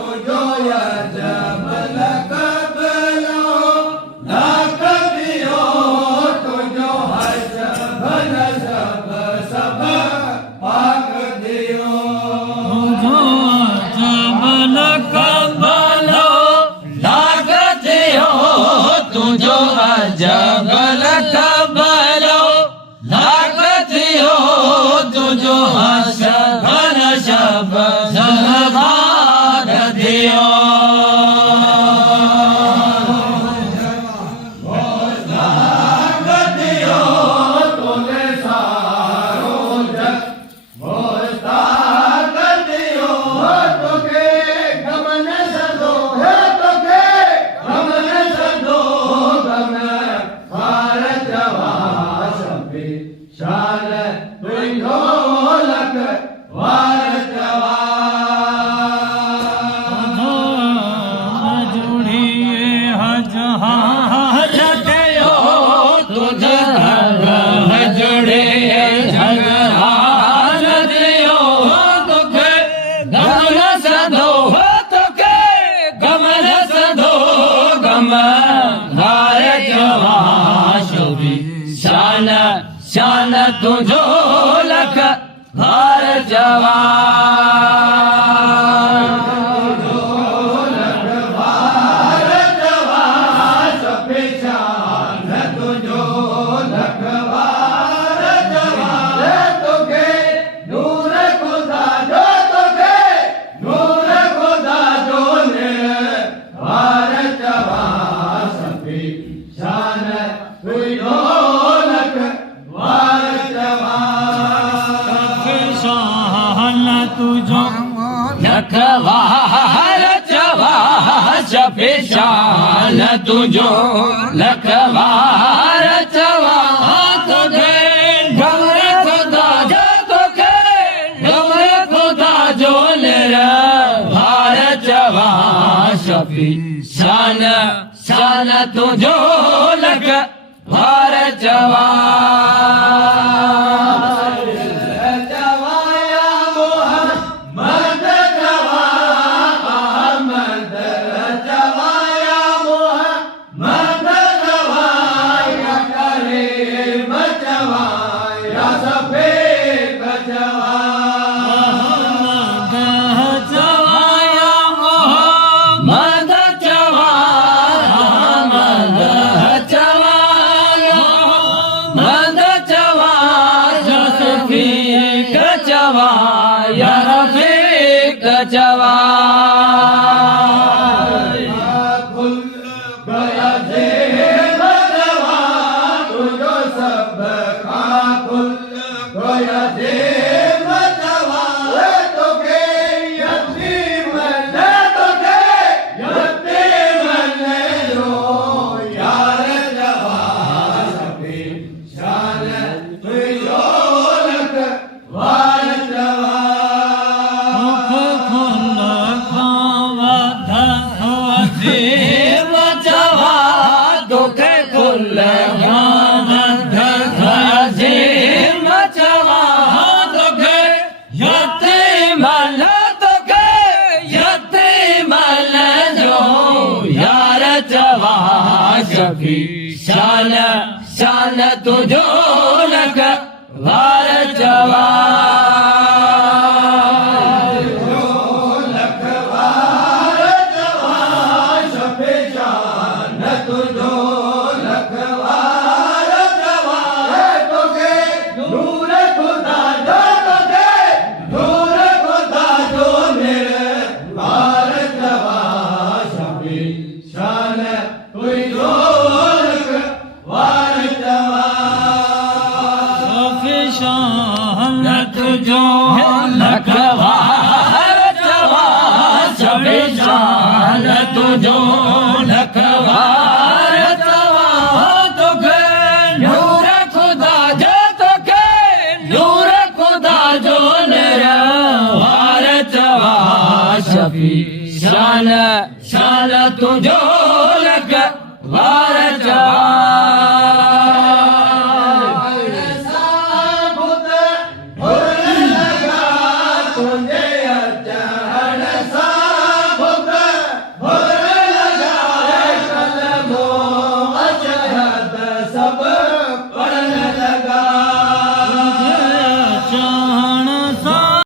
तुझो अजब लक़बलो लाख दियो तुझो हजब नसब सब पाक दियो तुझो अजब लक़बलो लाख दियो तुझो अजब लक़बलो लाख दियो तुझो हजब नसब सब पाक दियो शान तुझो लख हर जवान तुझो लखवार जवान तोखे नूर खुदा जो तोखे नूर खुदा जो निर्वार जवान सभी शान तुझो लखवार जवान शान तुझो लखवार जवान शफी शान तुझो लखवार जवान तुझे गमर खुदा जो तोखे गमर खुदा जो निर्वार जवान शफी शान शान तुझो लखवार जवान शान शान तुझो लखवार जवान लखवार जवान शफी शान तुझो लखवार जवान तोखे नूर खुदा जो तोखे नूर खुदा जो निर्वार जवान शफी शान तुझो तुझो लखवार जवान शफी शान तुझो लखवार जवान तोखे नूर खुदा जो तोखे नूर खुदा जो निर्वार जवान शफी शान शान तुझो लखवार जवान